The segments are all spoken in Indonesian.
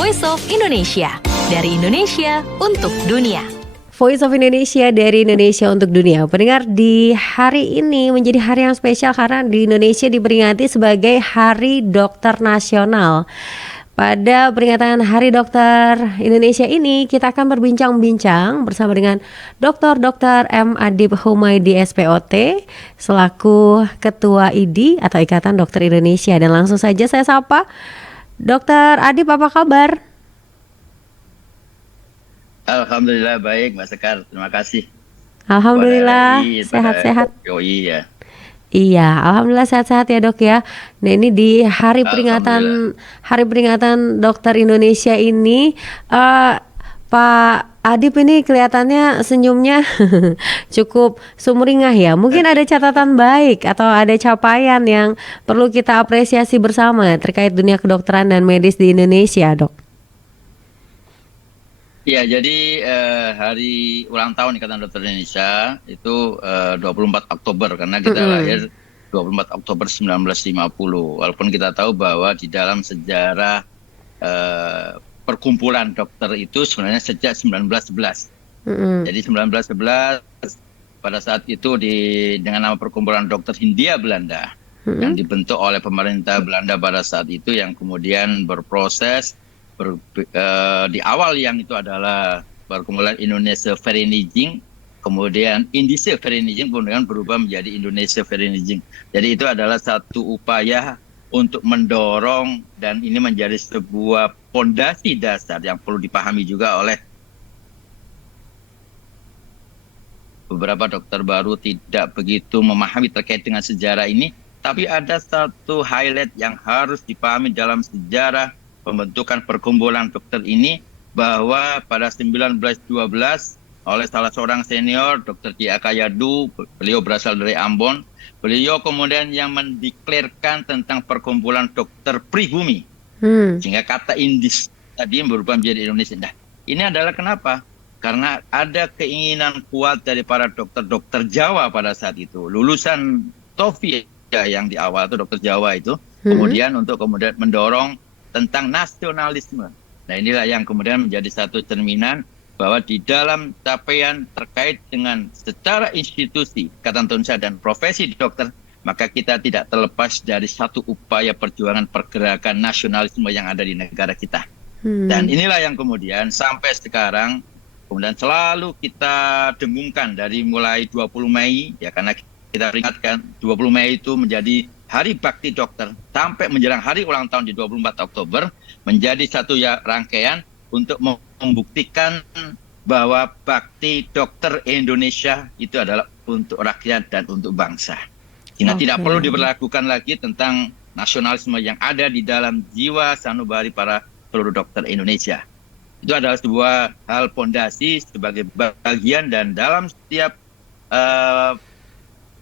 Voice of Indonesia. Dari Indonesia untuk dunia. Voice of Indonesia dari Indonesia untuk dunia. Pendengar, di hari ini menjadi hari yang spesial karena di Indonesia diperingati sebagai Hari Dokter Nasional. Pada peringatan Hari Dokter Indonesia ini, kita akan berbincang-bincang bersama dengan Dr. M. Adib Humaydi SPOT selaku Ketua IDI atau Ikatan Dokter Indonesia. Dan langsung saja saya sapa Dr. Adib, apa kabar? Alhamdulillah baik, Mbak Sekar. Terima kasih. Alhamdulillah sehat-sehat. Iya. Iya, alhamdulillah sehat-sehat ya Dok ya. Nah ini di hari peringatan Dokter Indonesia ini, Pak Adib ini kelihatannya senyumnya cukup sumringah ya. Mungkin ada catatan baik atau ada capaian yang perlu kita apresiasi bersama terkait dunia kedokteran dan medis di Indonesia, Dok. Ya, jadi hari ulang tahun Ikatan Dokter Indonesia itu 24 Oktober karena kita lahir 24 Oktober 1950. Walaupun kita tahu bahwa di dalam sejarah perkumpulan dokter itu sebenarnya sejak 1911. Jadi 1911 pada saat itu dengan nama Perkumpulan Dokter Hindia Belanda yang dibentuk oleh pemerintah Belanda pada saat itu yang kemudian berproses. Di awal yang itu adalah perkumpulan Indonesia Vereniging, kemudian Indische Vereniging kemudian berubah menjadi Indonesia Vereniging. Jadi itu adalah satu upaya untuk mendorong dan ini menjadi sebuah fondasi dasar yang perlu dipahami juga oleh beberapa dokter baru tidak begitu memahami terkait dengan sejarah ini. Tapi ada satu highlight yang harus dipahami dalam sejarah pembentukan perkumpulan dokter ini bahwa pada 1912 oleh salah seorang senior Dr. J.A.K. Yadu, beliau berasal dari Ambon, beliau kemudian yang mendeklarkan tentang perkumpulan dokter pribumi sehingga kata Indis tadi berubah menjadi Indonesia. Nah, ini adalah kenapa? Karena ada keinginan kuat dari para dokter-dokter Jawa pada saat itu, lulusan TOEFL yang di awal itu dokter Jawa itu, kemudian mendorong tentang nasionalisme. Nah inilah yang kemudian menjadi satu cerminan bahwa di dalam capaian terkait dengan secara institusi Ikatan Dokter Indonesia dan profesi dokter, maka kita tidak terlepas dari satu upaya perjuangan pergerakan nasionalisme yang ada di negara kita. Dan inilah yang kemudian sampai sekarang kemudian selalu kita dengungkan dari mulai 20 Mei, ya karena kita peringatkan 20 Mei itu menjadi Hari Bakti Dokter sampai menjelang hari ulang tahun di 24 Oktober menjadi satu rangkaian untuk membuktikan bahwa bakti dokter Indonesia itu adalah untuk rakyat dan untuk bangsa. Sehingga tidak perlu diberlakukan lagi tentang nasionalisme yang ada di dalam jiwa sanubari para seluruh dokter Indonesia. Itu adalah sebuah hal fondasi sebagai bagian dan dalam setiap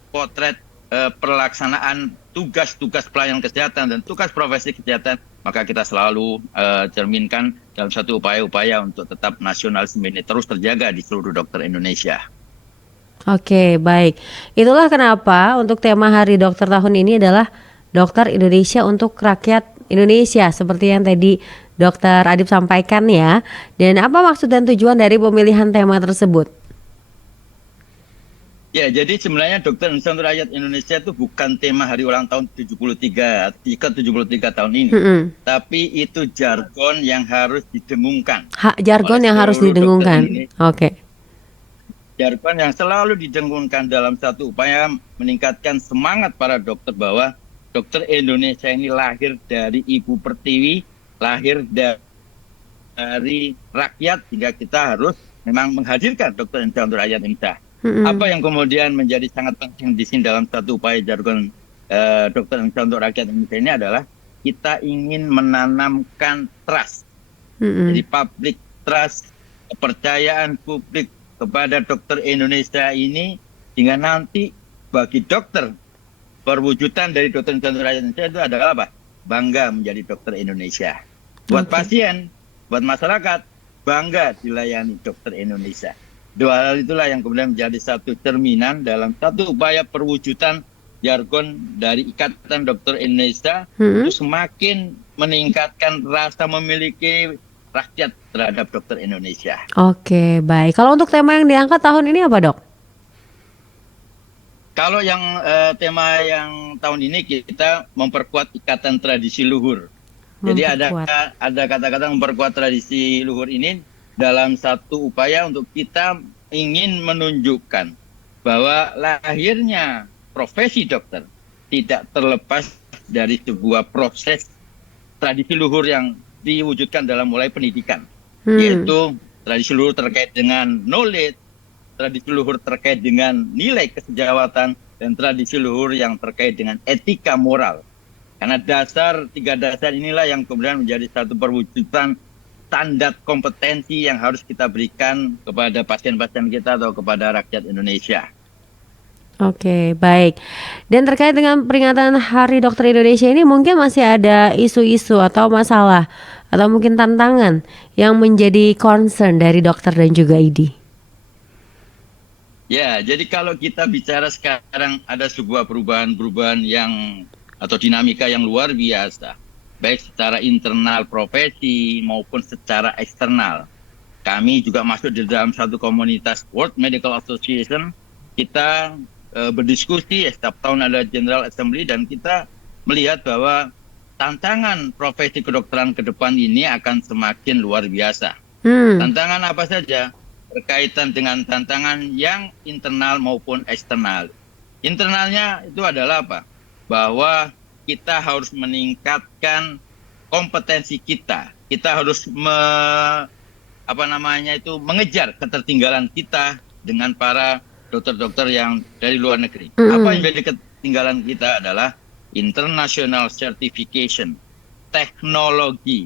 potret pelaksanaan tugas-tugas pelayanan kesehatan dan tugas profesi kesehatan, maka kita selalu cerminkan dalam satu upaya-upaya untuk tetap nasionalisme ini terus terjaga di seluruh dokter Indonesia. Oke, baik. Itulah kenapa untuk tema Hari Dokter tahun ini adalah Dokter Indonesia untuk Rakyat Indonesia, seperti yang tadi Dr. Adib sampaikan ya. Dan apa maksud dan tujuan dari pemilihan tema tersebut? Ya, jadi sebenarnya Dokter untuk Rakyat Indonesia itu bukan tema hari ulang tahun 73 tahun ini. Tapi itu jargon yang harus didengungkan. Jargon yang harus didengungkan. Oke. Jargon yang selalu didengungkan dalam satu upaya meningkatkan semangat para dokter bahwa dokter Indonesia ini lahir dari Ibu Pertiwi, lahir dari rakyat, sehingga kita harus memang menghadirkan Dokter untuk Rakyat Indonesia. Apa yang kemudian menjadi sangat penting di sini dalam satu upaya jargon Dokter untuk Rakyat Indonesia ini adalah kita ingin menanamkan trust. Jadi public trust, kepercayaan publik kepada dokter Indonesia ini, sehingga nanti bagi dokter perwujudan dari Dokter untuk Rakyat Indonesia itu adalah apa? Bangga menjadi dokter Indonesia. Buat pasien, buat masyarakat, bangga dilayani dokter Indonesia. Dua hal itulah yang kemudian menjadi satu cerminan dalam satu upaya perwujudan jargon dari Ikatan Dokter Indonesia untuk semakin meningkatkan rasa memiliki rakyat terhadap dokter Indonesia. Oke, baik. Kalau untuk tema yang diangkat tahun ini apa, Dok? Kalau yang tema yang tahun ini kita memperkuat ikatan tradisi luhur. Jadi Memperkuat. ada kata-kata memperkuat tradisi luhur ini dalam satu upaya untuk kita ingin menunjukkan bahwa lahirnya profesi dokter tidak terlepas dari sebuah proses tradisi luhur yang diwujudkan dalam mulai pendidikan, yaitu tradisi luhur terkait dengan knowledge, tradisi luhur terkait dengan nilai kesejawatan, dan tradisi luhur yang terkait dengan etika moral. Karena tiga dasar inilah yang kemudian menjadi satu perwujudan standar kompetensi yang harus kita berikan kepada pasien-pasien kita atau kepada rakyat Indonesia. Oke, baik. Dan terkait dengan peringatan Hari Dokter Indonesia ini mungkin masih ada isu-isu atau masalah atau mungkin tantangan yang menjadi concern dari dokter dan juga ID. Ya, jadi kalau kita bicara sekarang ada sebuah perubahan-perubahan atau dinamika yang luar biasa, baik secara internal profesi maupun secara eksternal. Kami juga masuk di dalam satu komunitas World Medical Association. Kita berdiskusi, setiap tahun ada General Assembly, dan kita melihat bahwa tantangan profesi kedokteran ke depan ini akan semakin luar biasa. Tantangan apa saja? Berkaitan dengan tantangan yang internal maupun eksternal. Internalnya itu adalah apa? Bahwa kita harus meningkatkan kompetensi kita. Kita harus mengejar ketertinggalan kita dengan para dokter-dokter yang dari luar negeri. Apa yang menjadi ketinggalan kita adalah international certification, teknologi,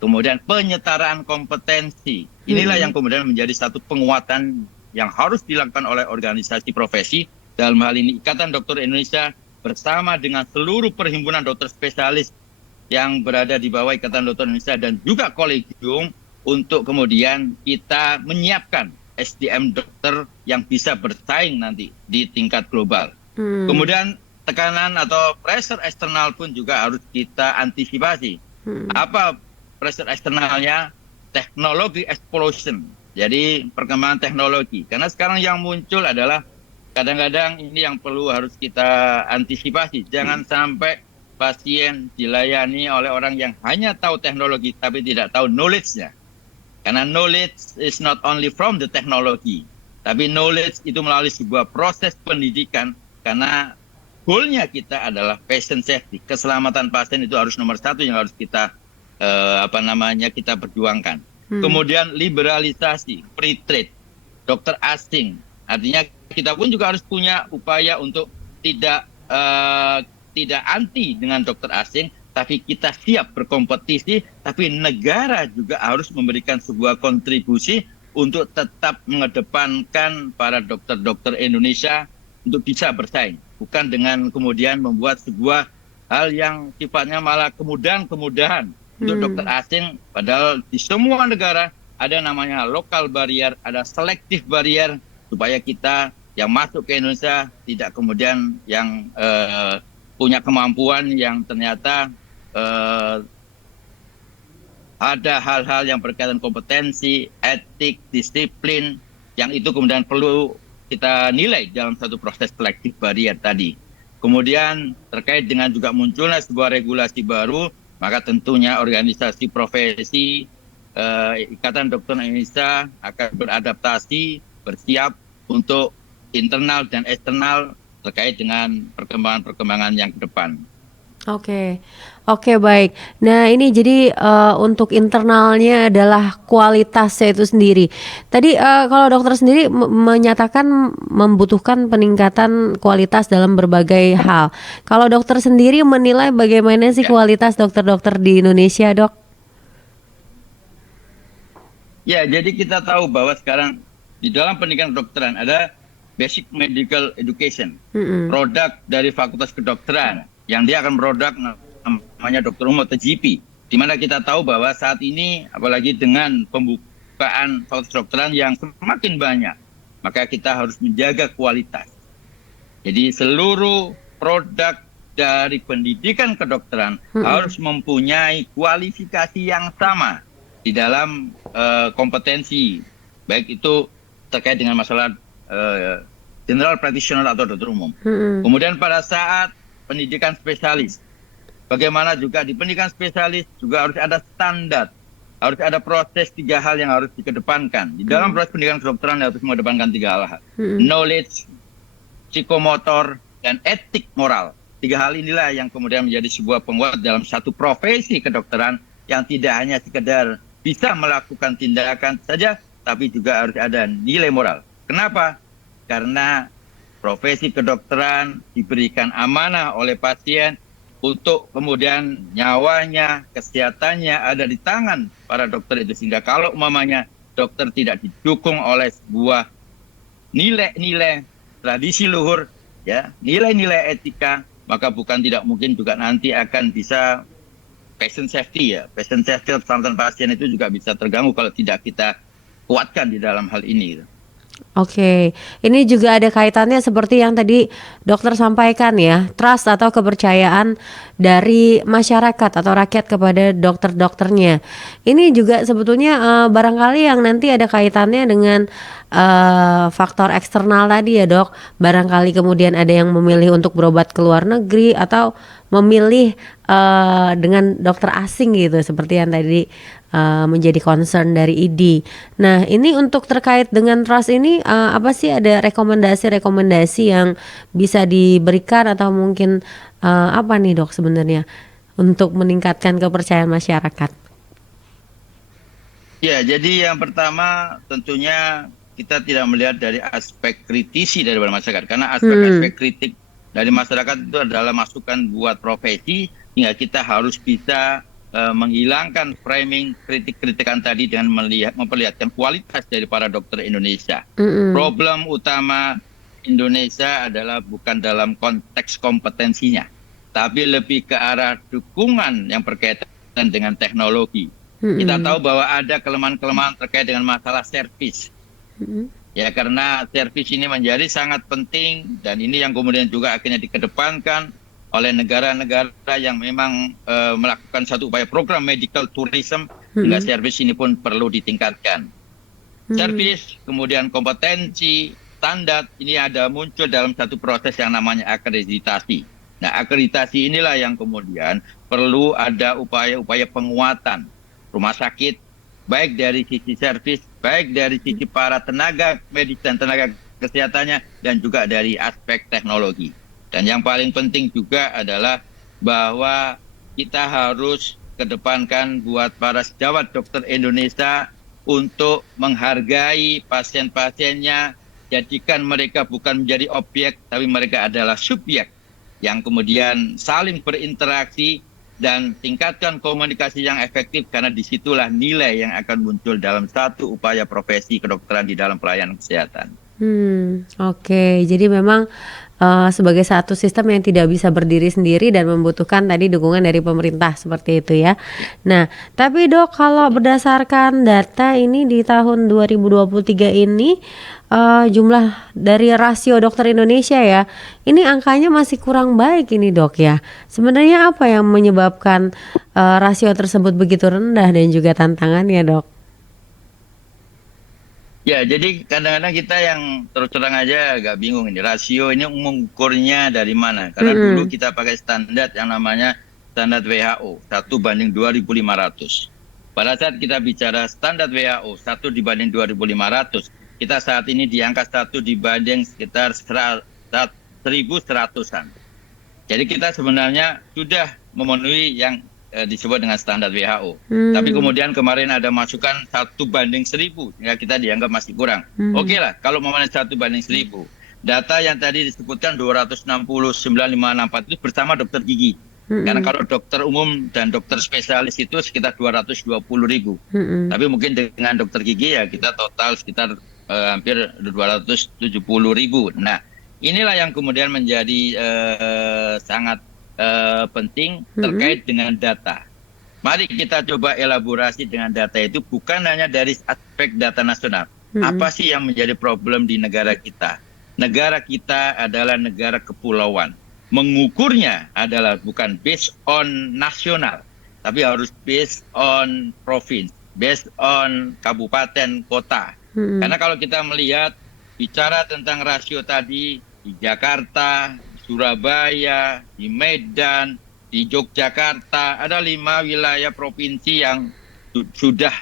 kemudian penyetaraan kompetensi. Inilah yang kemudian menjadi satu penguatan yang harus dilakukan oleh organisasi profesi. Dalam hal ini Ikatan Dokter Indonesia bersama dengan seluruh perhimpunan dokter spesialis yang berada di bawah Ikatan Dokter Indonesia dan juga kolegium, untuk kemudian kita menyiapkan SDM dokter yang bisa bersaing nanti di tingkat global. Kemudian tekanan atau pressure eksternal pun juga harus kita antisipasi. Apa pressure eksternalnya? Teknologi explosion. Jadi perkembangan teknologi. Karena sekarang yang muncul adalah kadang-kadang ini yang perlu harus kita antisipasi. Jangan sampai pasien dilayani oleh orang yang hanya tahu teknologi tapi tidak tahu knowledge-nya. Karena knowledge is not only from the technology, tapi knowledge itu melalui sebuah proses pendidikan. Karena goal-nya kita adalah patient safety. Keselamatan pasien itu harus nomor satu yang harus kita kita perjuangkan. Kemudian liberalisasi, free trade, dokter asing. Artinya kita pun juga harus punya upaya untuk tidak anti dengan dokter asing, tapi kita siap berkompetisi, tapi negara juga harus memberikan sebuah kontribusi untuk tetap mengedepankan para dokter-dokter Indonesia untuk bisa bersaing. Bukan dengan kemudian membuat sebuah hal yang sifatnya malah kemudahan-kemudahan untuk dokter asing, padahal di semua negara ada namanya local barrier, ada selective barrier, supaya kita yang masuk ke Indonesia tidak kemudian yang punya kemampuan yang ternyata ada hal-hal yang berkaitan kompetensi, etik, disiplin, yang itu kemudian perlu kita nilai dalam satu proses selective barrier tadi. Kemudian terkait dengan juga munculnya sebuah regulasi baru, maka tentunya organisasi profesi Ikatan Dokter Indonesia akan beradaptasi, bersiap untuk internal dan eksternal terkait dengan perkembangan-perkembangan yang ke depan. Oke, baik. Nah, ini jadi untuk internalnya adalah kualitasnya itu sendiri. Tadi kalau dokter sendiri menyatakan membutuhkan peningkatan kualitas dalam berbagai hal. Kalau dokter sendiri menilai bagaimana sih kualitas dokter-dokter di Indonesia, Dok? Ya, jadi kita tahu bahwa sekarang di dalam pendidikan kedokteran ada basic medical education, produk dari Fakultas Kedokteran, yang dia akan produk namanya dokter umum atau GP, di mana kita tahu bahwa saat ini apalagi dengan pembukaan fakultas kedokteran yang semakin banyak, maka kita harus menjaga kualitas. Jadi seluruh produk dari pendidikan kedokteran harus mempunyai kualifikasi yang sama. di dalam kompetensi, baik itu terkait dengan masalah general practitioner atau dokter umum. Kemudian pada saat pendidikan spesialis, bagaimana juga di pendidikan spesialis juga harus ada standar, harus ada proses 3 hal yang harus dikedepankan. Di dalam proses pendidikan kedokteran harus mengedepankan 3 hal. Knowledge, psikomotor, dan etik moral. 3 hal inilah yang kemudian menjadi sebuah penguat dalam satu profesi kedokteran yang tidak hanya sekedar bisa melakukan tindakan saja, tapi juga harus ada nilai moral. Kenapa? Karena profesi kedokteran diberikan amanah oleh pasien untuk kemudian nyawanya, kesehatannya ada di tangan para dokter itu. Sehingga kalau umpamanya dokter tidak didukung oleh sebuah nilai-nilai tradisi luhur, ya, nilai-nilai etika, maka bukan tidak mungkin juga nanti akan bisa patient safety, ya. Patient safety keselamatan pasien itu juga bisa terganggu kalau tidak kita kuatkan di dalam hal ini, gitu. Oke, ini juga ada kaitannya seperti yang tadi dokter sampaikan ya, trust atau kepercayaan dari masyarakat atau rakyat kepada dokter-dokternya. Ini juga sebetulnya barangkali yang nanti ada kaitannya dengan faktor eksternal tadi ya dok. Barangkali kemudian ada yang memilih untuk berobat ke luar negeri atau memilih dengan dokter asing gitu, seperti yang tadi menjadi concern dari ID. Nah, ini untuk terkait dengan trust ini apa sih, ada rekomendasi-rekomendasi yang bisa diberikan atau mungkin apa nih dok sebenarnya untuk meningkatkan kepercayaan masyarakat? Ya, jadi yang pertama tentunya kita tidak melihat dari aspek kritisi dari masyarakat, karena aspek-aspek kritik dari masyarakat itu adalah masukan buat profesi, hingga kita harus bisa menghilangkan framing kritik-kritikan tadi dengan memperlihatkan kualitas dari para dokter Indonesia. Problem utama Indonesia adalah bukan dalam konteks kompetensinya, tapi lebih ke arah dukungan yang berkaitan dengan teknologi. Kita tahu bahwa ada kelemahan-kelemahan terkait dengan masalah servis. Ya, karena servis ini menjadi sangat penting, dan ini yang kemudian juga akhirnya dikedepankan oleh negara-negara yang memang melakukan satu upaya program medical tourism, hingga servis ini pun perlu ditingkatkan. Servis, kemudian kompetensi, standar, ini ada muncul dalam satu proses yang namanya akreditasi. Nah, akreditasi inilah yang kemudian perlu ada upaya-upaya penguatan rumah sakit, baik dari sisi servis, baik dari sisi para tenaga medis dan tenaga kesehatannya, dan juga dari aspek teknologi. Dan yang paling penting juga adalah bahwa kita harus kedepankan buat para sejawat dokter Indonesia untuk menghargai pasien-pasiennya, jadikan mereka bukan menjadi objek, tapi mereka adalah subjek yang kemudian saling berinteraksi, dan tingkatkan komunikasi yang efektif, karena disitulah nilai yang akan muncul dalam satu upaya profesi kedokteran di dalam pelayanan kesehatan. Oke, jadi memang sebagai satu sistem yang tidak bisa berdiri sendiri dan membutuhkan tadi dukungan dari pemerintah seperti itu ya. Nah, tapi dok, kalau berdasarkan data ini di tahun 2023 ini jumlah dari rasio dokter Indonesia ya, ini angkanya masih kurang baik ini dok ya. Sebenarnya apa yang menyebabkan rasio tersebut begitu rendah dan juga tantangannya dok? Ya, jadi kadang-kadang kita yang terus terang aja agak bingung ini. Rasio ini mengukurnya dari mana? Karena dulu kita pakai standar yang namanya standar WHO, 1:2500. Pada saat kita bicara standar WHO, 1:2500, kita saat ini di angka 1 sekitar 1.100-an. Jadi kita sebenarnya sudah memenuhi yang disebut dengan standar WHO. Tapi kemudian kemarin ada masukan 1:1000, sehingga kita dianggap masih kurang. Oke lah, kalau memang 1:1000. Data yang tadi disebutkan 269.564 itu bersama dokter gigi. Karena kalau dokter umum dan dokter spesialis itu sekitar 220.000. Tapi mungkin dengan dokter gigi ya kita total sekitar hampir 270.000. Nah, inilah yang kemudian menjadi sangat penting terkait dengan data. Mari kita coba elaborasi dengan data itu, bukan hanya dari aspek data nasional. Apa sih yang menjadi problem di negara kita? Negara kita adalah negara kepulauan. Mengukurnya adalah bukan based on nasional, tapi harus based on province. based on kabupaten kota. Karena kalau kita melihat bicara tentang rasio tadi di Jakarta, Surabaya, di Medan, di Yogyakarta, ada 5 wilayah provinsi yang sudah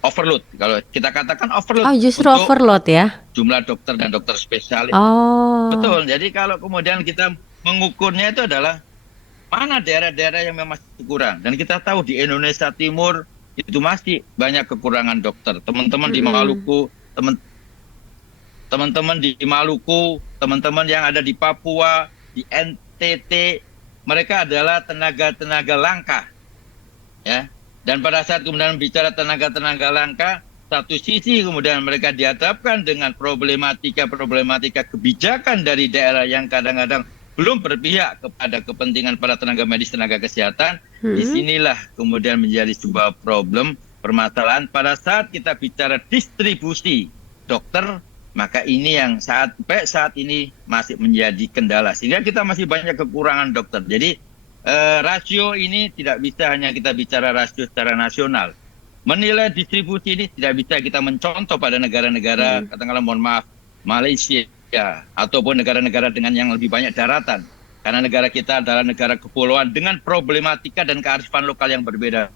overload. Kalau kita katakan overload Oh, justru untuk overload ya? jumlah dokter dan dokter spesialis. Oh, Betul. Jadi kalau kemudian kita mengukurnya itu adalah mana daerah-daerah yang memang masih kurang. Dan kita tahu di Indonesia Timur itu masih banyak kekurangan dokter. Teman-teman di Maluku, teman-teman yang ada di Papua, di NTT, mereka adalah tenaga-tenaga langka. Ya. Dan pada saat kemudian bicara tenaga-tenaga langka, satu sisi kemudian mereka dihadapkan dengan problematika kebijakan dari daerah yang kadang-kadang belum berpihak kepada kepentingan para tenaga medis, tenaga kesehatan. Disinilah kemudian menjadi sebuah permasalahan pada saat kita bicara distribusi dokter, maka ini yang sampai saat ini masih menjadi kendala. Sehingga kita masih banyak kekurangan dokter. Jadi rasio ini tidak bisa hanya kita bicara rasio secara nasional. Menilai distribusi ini tidak bisa kita mencontoh pada negara-negara, katakanlah mohon maaf, Malaysia ataupun negara-negara dengan yang lebih banyak daratan. Karena negara kita adalah negara kepulauan dengan problematika dan kearifan lokal yang berbeda.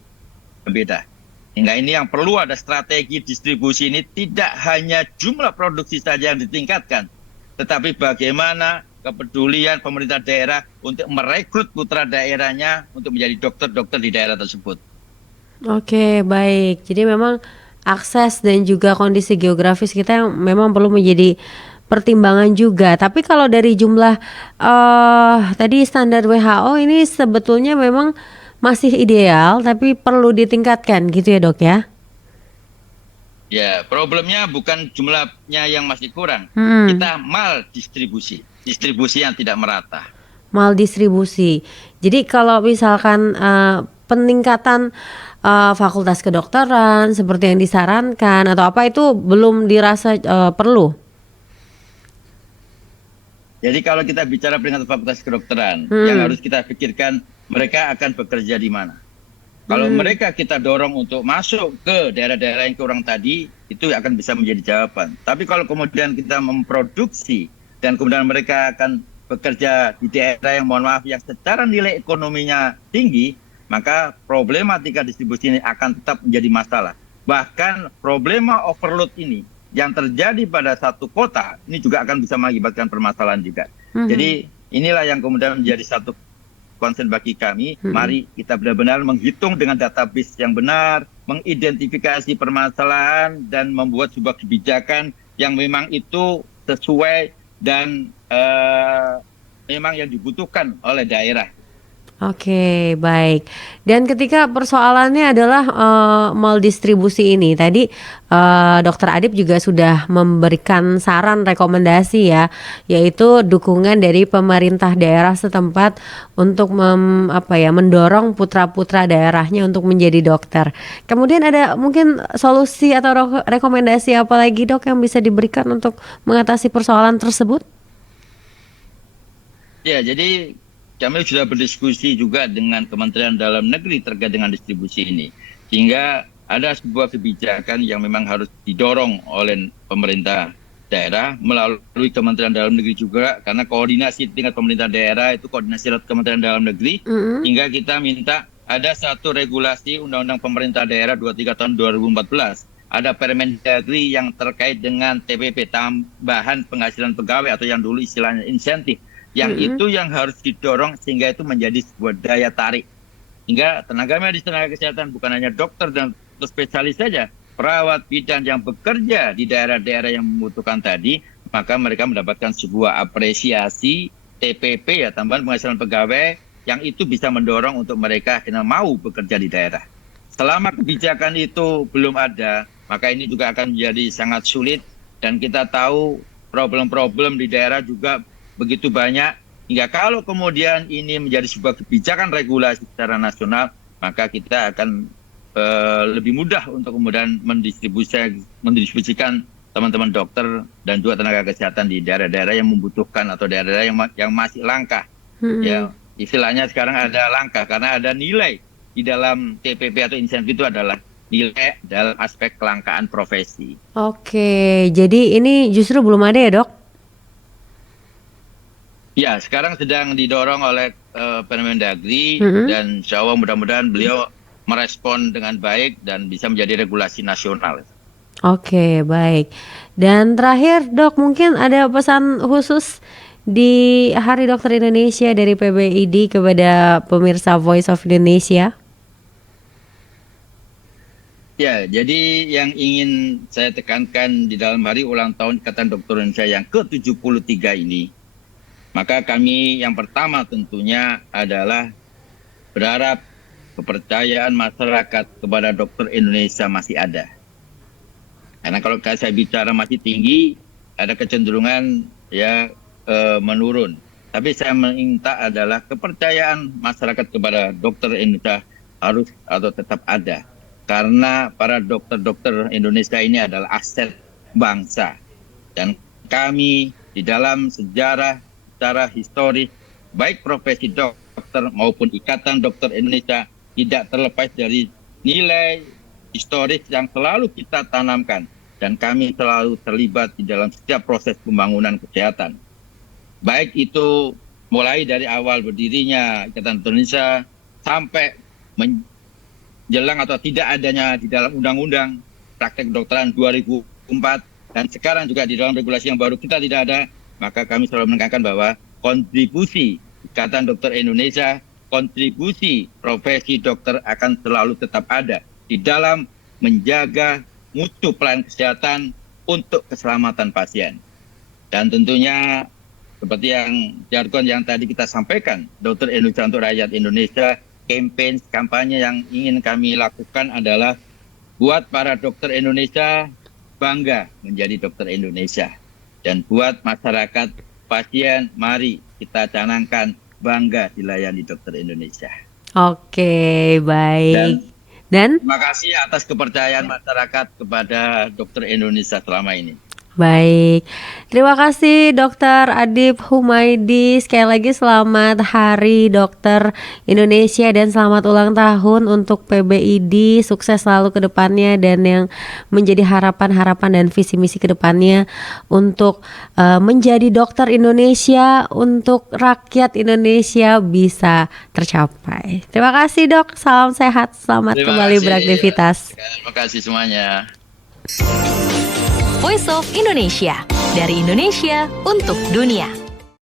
Hingga ini yang perlu ada strategi distribusi ini, tidak hanya jumlah produksi saja yang ditingkatkan, tetapi bagaimana kepedulian pemerintah daerah untuk merekrut putra daerahnya untuk menjadi dokter-dokter di daerah tersebut. oke, baik. Jadi memang akses dan juga kondisi geografis kita yang memang perlu menjadi pertimbangan juga. Tapi kalau dari jumlah tadi standar WHO ini sebetulnya memang masih ideal, tapi perlu ditingkatkan gitu ya dok ya? Ya, problemnya bukan jumlahnya yang masih kurang. Kita maldistribusi, distribusi yang tidak merata. Maldistribusi. Jadi kalau misalkan peningkatan fakultas kedokteran seperti yang disarankan atau apa itu belum dirasa perlu. Jadi kalau kita bicara peningkatan fakultas kedokteran, yang harus kita pikirkan mereka akan bekerja di mana. Kalau mereka kita dorong untuk masuk ke daerah-daerah yang kurang tadi, itu akan bisa menjadi jawaban. Tapi kalau kemudian kita memproduksi dan kemudian mereka akan bekerja di daerah yang mohon maaf yang secara nilai ekonominya tinggi, maka problematika distribusi ini akan tetap menjadi masalah. Bahkan problema overload ini yang terjadi pada satu kota, ini juga akan bisa mengakibatkan permasalahan juga. Jadi inilah yang kemudian menjadi satu concern bagi kami. Mari kita benar-benar menghitung dengan database yang benar, mengidentifikasi permasalahan dan membuat sebuah kebijakan yang memang itu sesuai dan memang yang dibutuhkan oleh daerah. Oke, baik. Dan ketika persoalannya adalah maldistribusi ini, tadi Dokter Adib juga sudah memberikan saran rekomendasi ya, yaitu dukungan dari pemerintah daerah setempat untuk mendorong putra-putra daerahnya untuk menjadi dokter. Kemudian ada mungkin solusi atau rekomendasi apa lagi dok yang bisa diberikan untuk mengatasi persoalan tersebut? Ya, jadi kami sudah berdiskusi juga dengan Kementerian Dalam Negeri terkait dengan distribusi ini. Sehingga ada sebuah kebijakan yang memang harus didorong oleh pemerintah daerah melalui Kementerian Dalam Negeri juga. Karena koordinasi tingkat pemerintah daerah itu koordinasi lewat Kementerian Dalam Negeri. Hingga kita minta ada satu regulasi Undang-Undang Pemerintah Daerah 23 tahun 2014. Ada Permendagri yang terkait dengan TPP, tambahan penghasilan pegawai atau yang dulu istilahnya insentif. Yang itu yang harus didorong sehingga itu menjadi sebuah daya tarik. Hingga tenaga medis, tenaga kesehatan bukan hanya dokter dan spesialis saja, perawat bidan yang bekerja di daerah-daerah yang membutuhkan tadi, maka mereka mendapatkan sebuah apresiasi TPP ya, tambahan penghasilan pegawai, yang itu bisa mendorong untuk mereka akhirnya mau bekerja di daerah. Selama kebijakan itu belum ada, maka ini juga akan menjadi sangat sulit dan kita tahu problem-problem di daerah juga begitu banyak, hingga kalau kemudian ini menjadi sebuah kebijakan regulasi secara nasional, maka kita akan lebih mudah untuk kemudian mendistribusikan teman-teman dokter dan juga tenaga kesehatan di daerah-daerah yang membutuhkan atau daerah-daerah yang masih langka. Ya, istilahnya sekarang ada langka karena ada nilai di dalam TPP atau insentif itu adalah nilai dalam aspek kelangkaan profesi. Oke, jadi ini justru belum ada ya, Dok? Ya, sekarang sedang didorong oleh Permendagri dan insya Allah mudah-mudahan beliau merespon dengan baik dan bisa menjadi regulasi nasional. Oke, baik. Dan terakhir, Dok, mungkin ada pesan khusus di Hari Dokter Indonesia dari PBID kepada pemirsa Voice of Indonesia? Ya, jadi yang ingin saya tekankan di dalam hari ulang tahun Ikatan Dokter Indonesia yang ke-73 ini, maka kami yang pertama tentunya adalah berharap kepercayaan masyarakat kepada dokter Indonesia masih ada. Karena kalau saya bicara masih tinggi, ada kecenderungan menurun. Tapi saya minta adalah kepercayaan masyarakat kepada dokter Indonesia harus atau tetap ada. Karena para dokter-dokter Indonesia ini adalah aset bangsa. Dan kami di dalam sejarah secara historis, baik profesi dokter maupun Ikatan Dokter Indonesia tidak terlepas dari nilai historis yang selalu kita tanamkan. Dan kami selalu terlibat di dalam setiap proses pembangunan kesehatan. Baik itu mulai dari awal berdirinya Ikatan Dokter Indonesia sampai menjelang atau tidak adanya di dalam undang-undang praktek kedokteran 2004 dan sekarang juga di dalam regulasi yang baru kita tidak ada, maka kami selalu menekankan bahwa kontribusi Ikatan Dokter Indonesia, kontribusi profesi dokter akan selalu tetap ada di dalam menjaga mutu pelayanan kesehatan untuk keselamatan pasien. Dan tentunya seperti yang jargon yang tadi kita sampaikan, Dokter Indonesia untuk Rakyat Indonesia, kampanye yang ingin kami lakukan adalah buat para dokter Indonesia bangga menjadi dokter Indonesia. Dan buat masyarakat pasien, mari kita canangkan bangga dilayani dokter Indonesia. Oke, baik. Dan terima kasih atas kepercayaan masyarakat kepada dokter Indonesia selama ini. baik, terima kasih Dokter Adib Humaydi. Sekali lagi selamat Hari Dokter Indonesia dan selamat ulang tahun untuk PBID. Sukses selalu ke depannya dan yang menjadi harapan-harapan dan visi misi ke depannya untuk menjadi dokter Indonesia untuk rakyat Indonesia bisa tercapai. Terima kasih Dok, salam sehat, selamat kembali beraktivitas. Terima kasih semuanya. Voice of Indonesia, dari Indonesia untuk dunia.